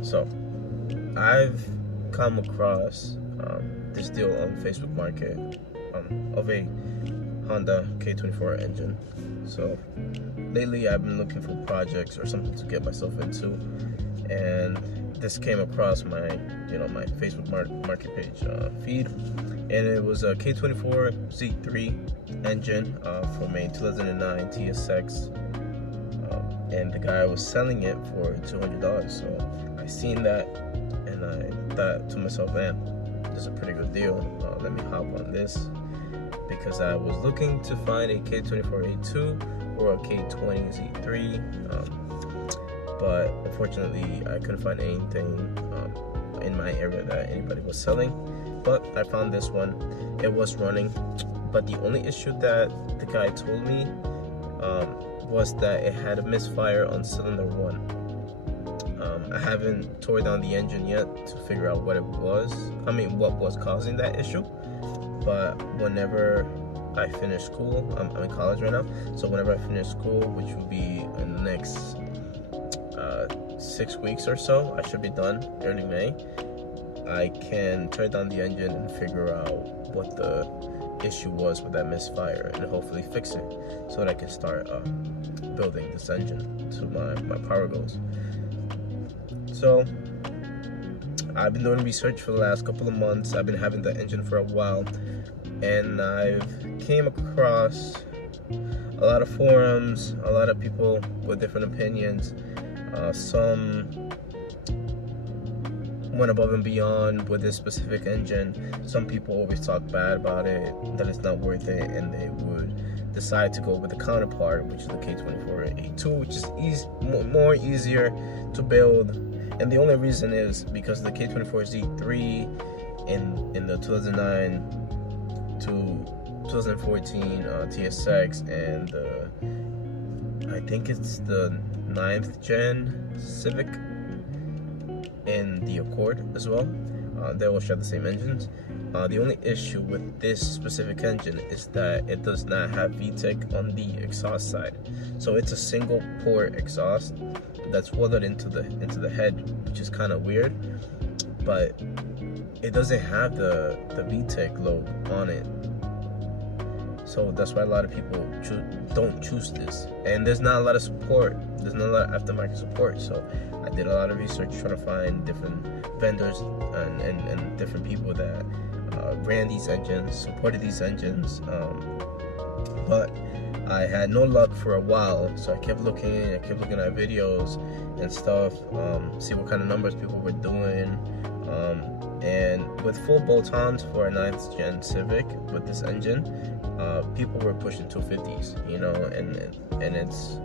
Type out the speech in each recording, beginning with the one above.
So I've come across this deal on Facebook Market of a Honda K24 engine. So lately I've been looking for projects or something to get myself into, and this came across my my Facebook Market page feed, and it was a K24z3 engine from a 2009 TSX, and the guy was selling it for $200. So I seen that and I thought to myself, man, this is a pretty good deal. Let me hop on this, because I was looking to find a K24A2 or a K20Z3, but unfortunately I couldn't find anything in my area that anybody was selling. But I found this one. It was running, but the only issue that the guy told me was that it had a misfire on cylinder 1. I haven't tore down the engine yet to figure out what it was. What was causing that issue. But whenever I finish school, I'm in college right now, so whenever I finish school, which will be in the next 6 weeks or so, I should be done early May, I can tear down the engine and figure out what the issue was with that misfire and hopefully fix it so that I can start building this engine to my power goals. So I've been doing research for the last couple of months. I've been having the engine for a while, and I've came across a lot of forums, a lot of people with different opinions. Some went above and beyond with this specific engine. Some people always talk bad about it, that it's not worth it, and they would decide to go with the counterpart, which is the K24A2, which is more easier to build. And the only reason is because the K24Z3 in the 2009 to 2014 TSX and I think it's the 9th gen Civic and the Accord as well, they all share the same engines. The only issue with this specific engine is that it does not have VTEC on the exhaust side. So it's a single port exhaust that's welded into the head, which is kind of weird, but it doesn't have the VTEC logo on it. So that's why a lot of people don't choose this, and there's not a lot of support. There's not a lot of aftermarket support. So I did a lot of research trying to find different vendors and different people that ran these engines, supported these engines, but I had no luck for a while. So I kept looking at videos and stuff, see what kind of numbers people were doing, and with full bolt-ons for a 9th gen Civic with this engine, people were pushing 250s, and it's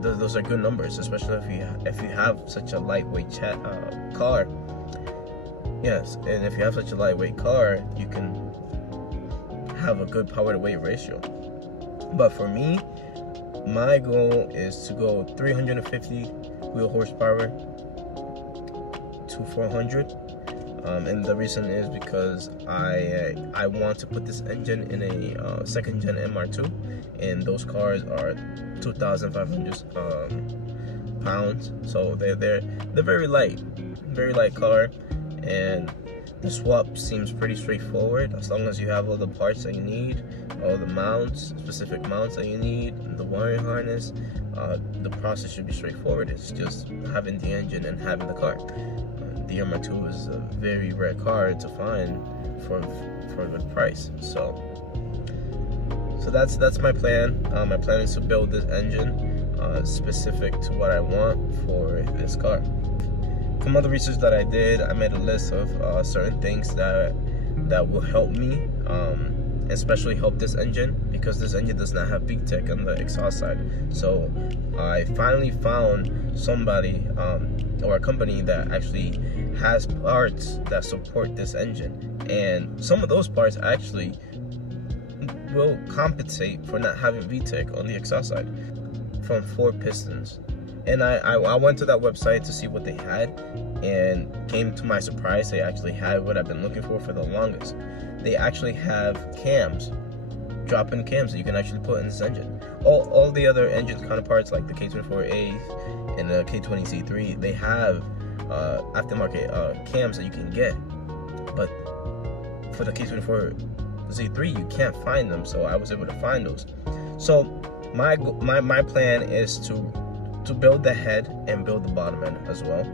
those are good numbers, especially if you have such a lightweight car. Yes, and if you have such a lightweight car, you can have a good power to weight ratio. But for me, my goal is to go 350 wheel horsepower to 400. And the reason is because I want to put this engine in a 2nd gen MR2, and those cars are 2,500 pounds, so they're very light car, and the swap seems pretty straightforward as long as you have all the parts that you need, all the specific mounts that you need, the wiring harness. The process should be straightforward. It's just having the engine and having the car. The MR2 is a very rare car to find for a good price. So that's my plan. My plan is to build this engine specific to what I want for this car. From other research that I did, I made a list of certain things that will help me, especially help this engine, because this engine does not have VTEC on the exhaust side. So I finally found somebody or a company that actually has parts that support this engine, and some of those parts actually will compensate for not having VTEC on the exhaust side from 4 pistons. And I went to that website to see what they had, and came to my surprise, they actually had what I've been looking for the longest. They actually have cams, drop-in cams that you can actually put in this engine. All the other engine counterparts like the K24A and the K20Z3, they have aftermarket cams that you can get, but for the K24z3 you can't find them. So I was able to find those. So my plan is to build the head and build the bottom end as well.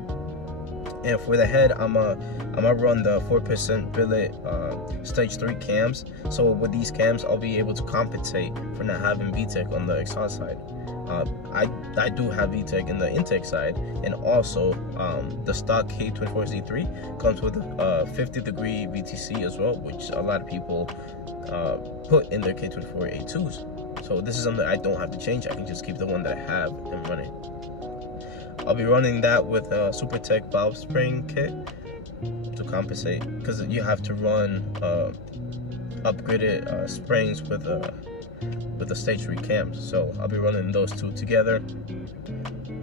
And for the head, I'm gonna run the 4-piston billet stage 3 cams. So with these cams, I'll be able to compensate for not having VTEC on the exhaust side. I do have VTEC in the intake side, and also the stock K24z3 comes with a 50-degree VTC as well, which a lot of people put in their K24A2s. So this is something I don't have to change. I can just keep the one that I have and run it. I'll be running that with a SuperTech valve spring kit to compensate, because you have to run upgraded springs with the stage 3 cams. So I'll be running those two together.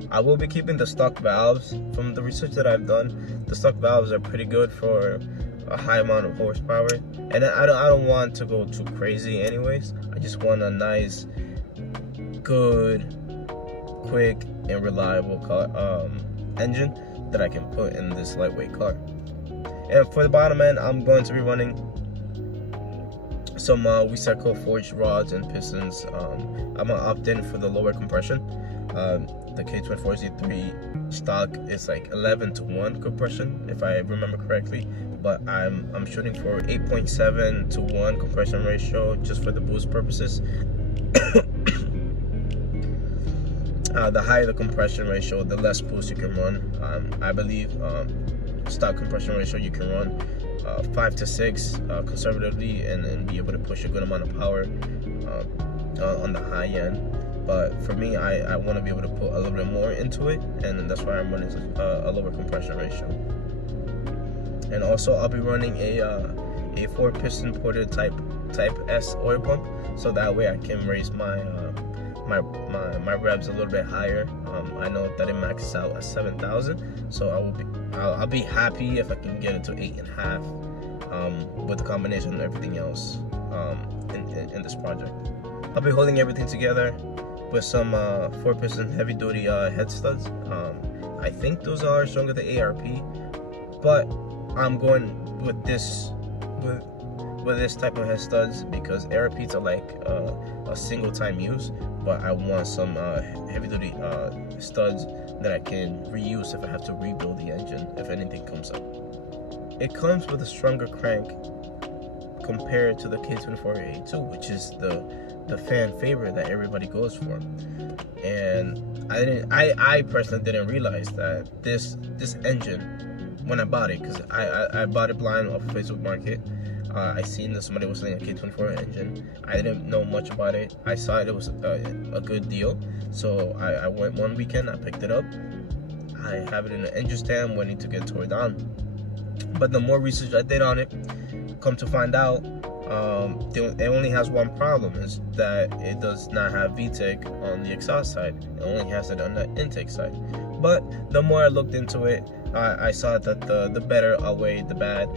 I will be keeping the stock valves. From the research that I've done, the stock valves are pretty good for a high amount of horsepower, and I don't want to go too crazy anyways. I just want a nice, good, quick and reliable car, engine that I can put in this lightweight car. And for the bottom end, I'm going to be running some recycle forged rods and pistons. I'm gonna opt in for the lower compression. The K24z3 stock is like 11:1 compression, if I remember correctly, but I'm shooting for 8.7:1 compression ratio just for the boost purposes. The higher the compression ratio, the less boost you can run. I believe stock compression ratio you can run 5 to 6 conservatively, and be able to push a good amount of power on the high end. But for me, I want to be able to put a little bit more into it, and that's why I'm running a lower compression ratio. And also, I'll be running a 4-piston ported type S oil pump, so that way I can raise my revs a little bit higher. I know that it maxes out at 7,000, so I'll be happy if I can get it to 8.5 with the combination of everything else in this project. I'll be holding everything together with some 4-piston heavy-duty head studs. I think those are stronger than ARP, but I'm going with this type of head studs because ARPs are like a single-time use, but I want some heavy-duty studs that I can reuse if I have to rebuild the engine if anything comes up. It comes with a stronger crank compared to the K24A2, which is the fan favorite that everybody goes for. And I personally didn't realize that this engine, when I bought it, because I bought it blind off of Facebook Market. I seen that somebody was selling a K24 engine. I didn't know much about it. I saw it was a good deal, so I went one weekend. I picked it up. I have it in an engine stand waiting to get tore down. But the more research I did on it, come to find out, it only has one problem, is that it does not have VTEC on the exhaust side. It only has it on the intake side. But the more I looked into it, I saw that the better outweighed the bad,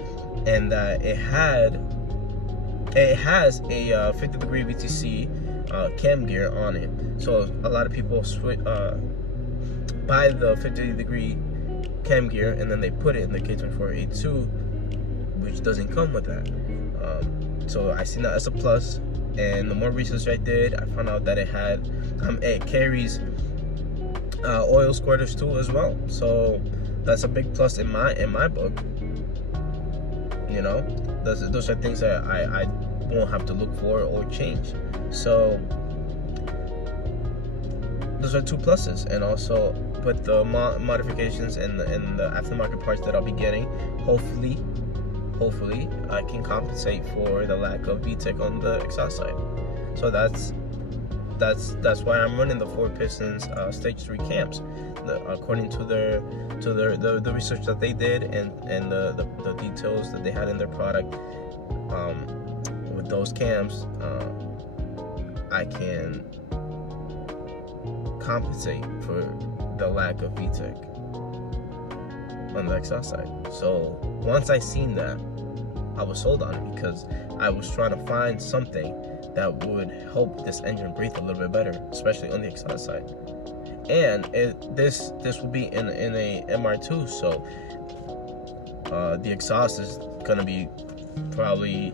and that it has a 50-degree VTC cam gear on it. So a lot of people buy the 50-degree cam gear and then they put it in the K24A2, which doesn't come with that. So I seen that as a plus, and the more research I did, I found out that it carries oil squirters too as well. So that's a big plus in my book. You know, those are things that I won't have to look for or change. So those are two pluses. And also with the modifications and the aftermarket parts that I'll be getting, hopefully I can compensate for the lack of VTEC on the exhaust side. So that's why I'm running the 4 pistons stage 3 cams. According to the research that they did and the details that they had in their product, with those cams, I can compensate for the lack of VTEC on the exhaust side. So once I seen that, I was sold on it, because I was trying to find something that would help this engine breathe a little bit better, especially on the exhaust side. And this will be in a MR2, so the exhaust is gonna be probably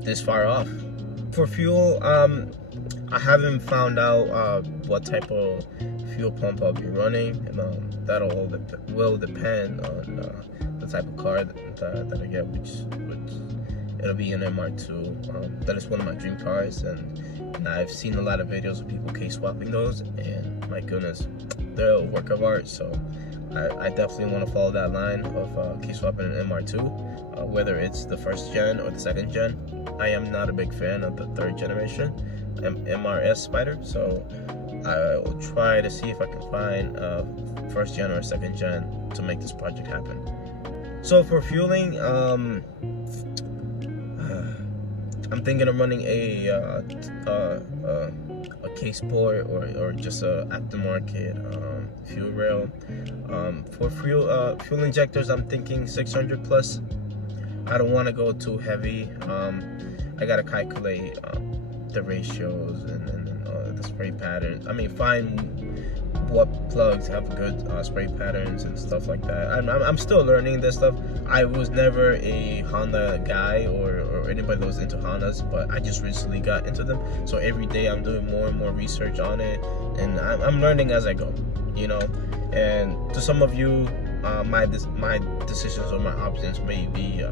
this far off. For fuel, I haven't found out what type of fuel pump I'll be running, and that will depend on the type of car that I get, which it'll be an MR2. That is one of my dream cars, and I've seen a lot of videos of people K-swapping those, and my goodness, they're a work of art. So I definitely want to follow that line of K-swapping an MR2, whether it's the first gen or the second gen. I am not a big fan of the third generation MRS Spider, so I will try to see if I can find first gen or second gen to make this project happen. So for fueling, I'm thinking of running a K-Sport or just a aftermarket fuel rail. For fuel injectors, I'm thinking 600 plus. I don't want to go too heavy. I gotta calculate the ratios and the spray pattern. I mean, find what plugs have good spray patterns and stuff like that. I'm still learning this stuff. I was never a Honda guy or anybody that was into Hondas, but I just recently got into them. So every day I'm doing more and more research on it, and I'm learning as I go, you know. And to some of you, my decisions or my options may be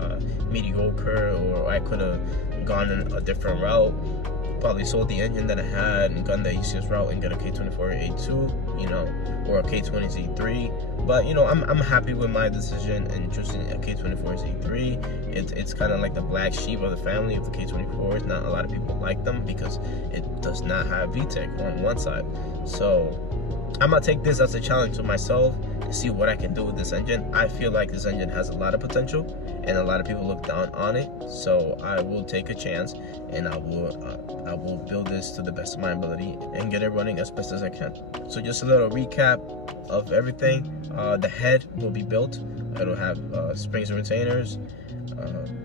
mediocre, or I could have gone in a different route. Probably sold the engine that I had and gone the easiest route and get a K24A2, you know, or a K20z3. But you know, I'm happy with my decision in choosing a K24z3. It's kind of like the black sheep of the family of the K24s. Not a lot of people like them because it does not have VTEC on one side. So I'm gonna take this as a challenge to myself to see what I can do with this engine. I feel like this engine has a lot of potential, and a lot of people look down on it. So I will take a chance, and I will build this to the best of my ability and get it running as best as I can. So just a little recap of everything. The head will be built. It'll have springs and retainers.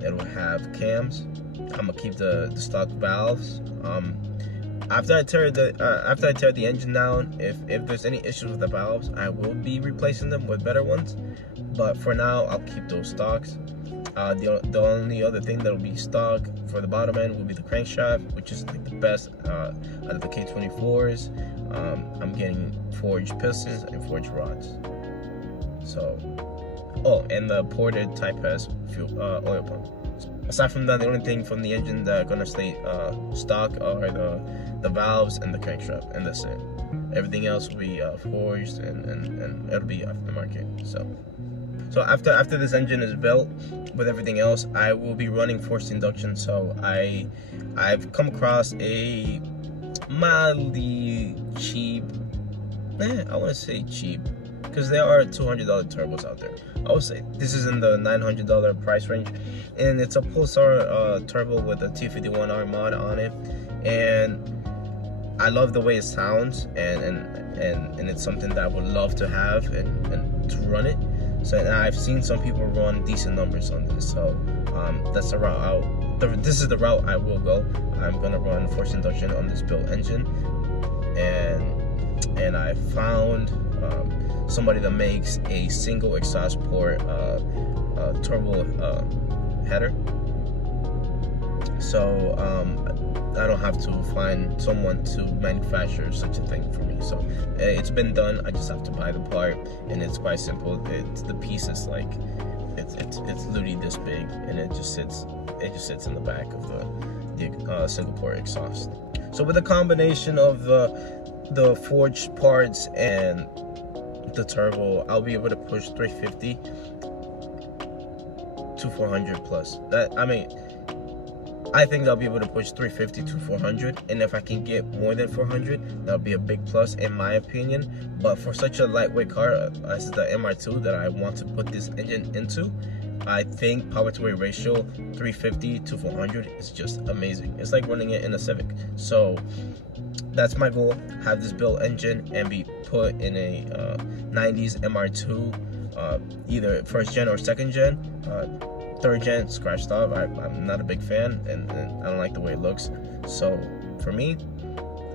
It'll have cams. I'm gonna keep the stock valves. After I tear the engine down, if there's any issues with the valves, I will be replacing them with better ones. But for now, I'll keep those stocks. The only other thing that will be stock for the bottom end will be the crankshaft, which is like the best out of the K24s. I'm getting forged pistons and forged rods. So, oh, and the ported type has oil pump. Aside from that, the only thing from the engine that are gonna stay stock are the valves and the crankshaft, and that's it. Everything else will be forged, and it'll be aftermarket. So after this engine is built with everything else, I will be running forced induction. So I've come across a mildly cheap, I want to say cheap, because there are $200 turbos out there. I would say this is in the $900 price range, and it's a Pulsar turbo with a T51R mod on it, and I love the way it sounds, and it's something that I would love to have and to run it. So I've seen some people run decent numbers on this, so that's the route this is the route I will go. I'm gonna run forced induction on this built engine, and I found somebody that makes a single exhaust port turbo header, so I don't have to find someone to manufacture such a thing for me. So it's been done. I just have to buy the part, and it's quite simple. The piece is like it's literally this big, and it just sits in the back of the single port exhaust. So with a combination of the forged parts and the turbo, I'll be able to push 350 to 400 plus. I think I'll be able to push 350 to 400, and if I can get more than 400, that'll be a big plus in my opinion. But for such a lightweight car as the MR2 that I want to put this engine into, I think power to weight ratio 350 to 400 is just amazing. It's like running it in a Civic. So that's my goal: have this built engine and be put in a 90s MR2, either first gen or second gen. 3rd gen scratched off. I'm not a big fan, and I don't like the way it looks. So for me,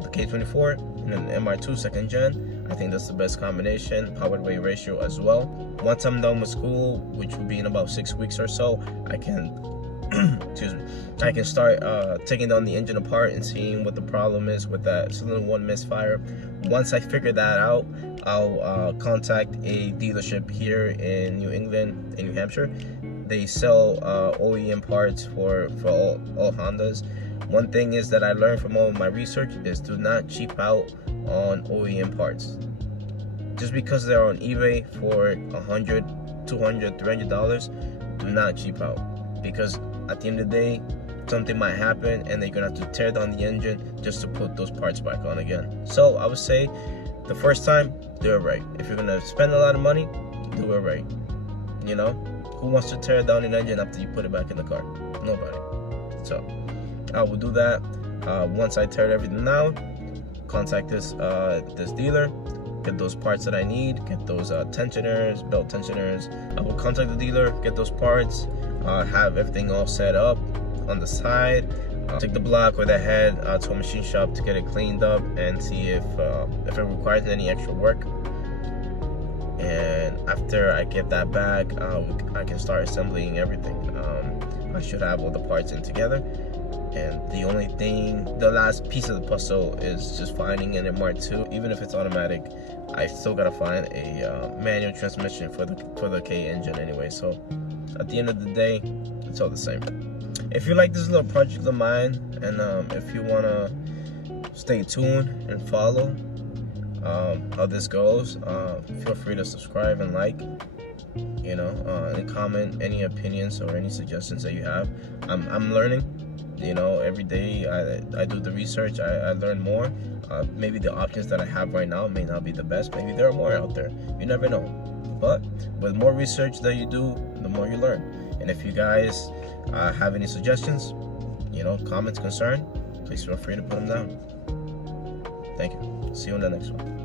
the K24 and then the MR2 2nd gen, I think that's the best combination. Power to weight ratio as well. Once I'm done with school, which will be in about 6 weeks or so, I can excuse me, I can start taking down the engine apart and seeing what the problem is with that cylinder 1 misfire. Once I figure that out, I'll contact a dealership here in New England, in New Hampshire. They sell OEM parts for all Hondas. One thing is that I learned from all of my research is do not cheap out on OEM parts. Just because they're on eBay for $100, $200, $300, do not cheap out, because at the end of the day, something might happen and then you're gonna have to tear down the engine just to put those parts back on again. So I would say the first time, do it right. If you're gonna spend a lot of money, do it right. You know, who wants to tear down an engine after you put it back in the car? Nobody. So I will do that. Once I tear everything down, contact this dealer, get those parts that I need, get those tensioners, belt tensioners. I will contact the dealer, get those parts, have everything all set up on the side, take the block or the head to a machine shop to get it cleaned up and see if it requires any extra work. And after I get that back, I can start assembling everything. I should have all the parts in together, and the only thing, the last piece of the puzzle is just finding an MR2. Even if it's automatic, I still gotta find a manual transmission for the K engine anyway. So at the end of the day, it's all the same. If you like this little project of mine, and if you wanna stay tuned and follow how this goes, feel free to subscribe and like, you know, and comment any opinions or any suggestions that you have. I'm learning, you know, every day I do the research, I learn more. Maybe the options that I have right now may not be the best. Maybe there are more out there, you never know. But with more research that you do, the more you learn. And if you guys have any suggestions, you know, comments, concern, please feel free to put them down. Thank you. See you in the next one.